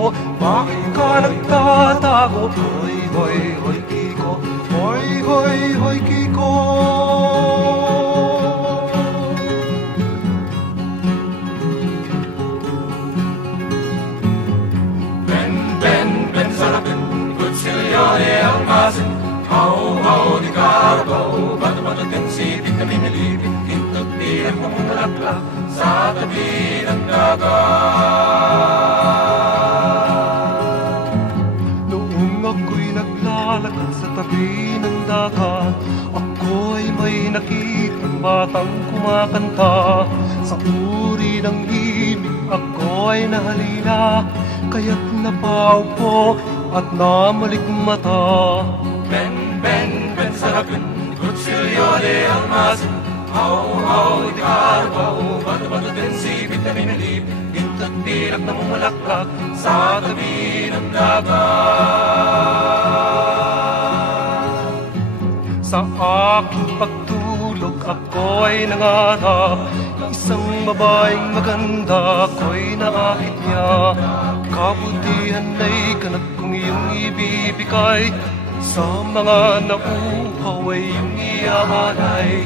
Kiko? Bakit ka nagtatago? Hoy, hoy, hoy, Kiko. Hoy, hoy, hoy, Kiko. Ben, ben, ben, sarapin, kutsilyone ang masin. Hau, hau, di karbaw, bato-bato tensi, vitamin nalibig, hintot bilang mamulaklak sa tabi ng dagat. Noong ako'y naglalakad sa tabi ng dagat, ako'y may nakitang batang kumakanta. Sa uri ng himig ako'y nahalina, kaya't napaupo at namalikmata. Ben, ben, ben, sarapin, kutsilyone ang masin. Hau, hau, di karbaw, bato-bato tensi, vitamin nalibig, hintot bilang namumulaklak sa tabi ng dagat. Sa aking pagtulog ako'y nangarap, isang babaeng maganda ako'y naakit niya. Kabutihan ay ganap kong iyong ibibigay, sa mga nauuhaw ay iyong iaalay.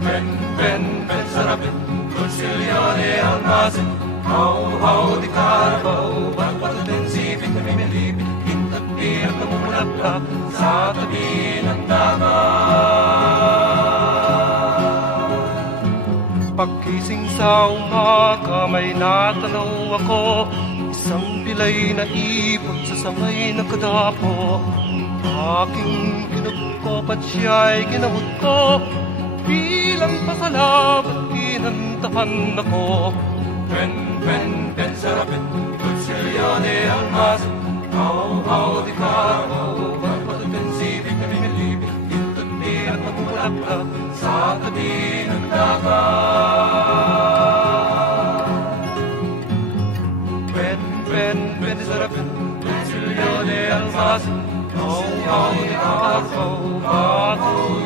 Ben, ben, ben, sarapin, kutsilyone ang masin. Hau, hau, di karbaw, bato-bato tensi, vitamin nalibig, hintot bilang namumulaklak sa tabi ng dagat. Pagkising sa umaga may natanaw ako, isang pilay na ibon sa sangay ng kadapo. Aking kinugkop at siya'y ginamot ko, bilang pasalamat kinantahan ako. Ben, ben, ben, sarapin, kutsilyone ang masin. Hau, hau, di karbaw, bato-bato tensi, vitamin nalibig, hintot bilang namumulaklak sa tabi ng dagat. Ben, ben, ben, sarapin, kutsilyone ang masin. Hau, hau, di karbaw, bato